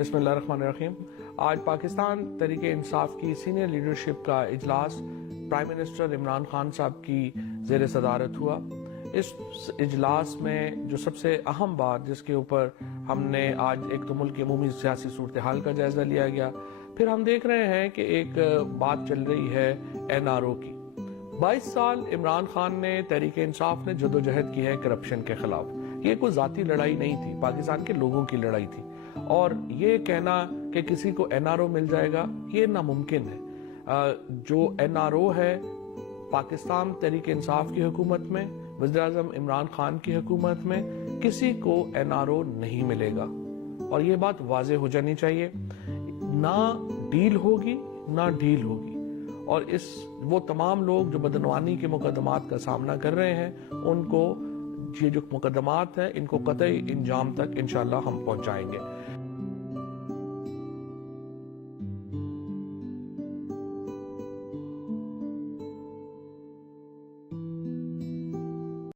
بسم اللہ الرحمن الرحیم۔ آج پاکستان تحریک انصاف کی سینئر لیڈرشپ کا اجلاس پرائم منسٹر عمران خان صاحب کی زیر صدارت ہوا۔ اس اجلاس میں جو سب سے اہم بات جس کے اوپر ہم نے آج ایک تو ملک کی عمومی سیاسی صورتحال کا جائزہ لیا گیا، پھر ہم دیکھ رہے ہیں کہ ایک بات چل رہی ہے NRO کی۔ 22 سال عمران خان نے تحریک انصاف نے جدوجہد کی ہے کرپشن کے خلاف۔ یہ کوئی ذاتی لڑائی نہیں تھی، پاکستان کے لوگوں کی لڑائی تھی، اور یہ کہنا کہ کسی کو NRO مل جائے گا یہ ناممکن ہے۔ جو NRO ہے پاکستان تحریک انصاف کی حکومت میں، وزیر اعظم عمران خان کی حکومت میں کسی کو NRO نہیں ملے گا، اور یہ بات واضح ہو جانی چاہیے۔ نہ ڈیل ہوگی نہ ڈھیل ہوگی، اور وہ تمام لوگ جو بدعنوانی کے مقدمات کا سامنا کر رہے ہیں ان کو یہ جو مقدمات ہیں ان کو قطعی انجام تک انشاءاللہ ہم پہنچائیں گے۔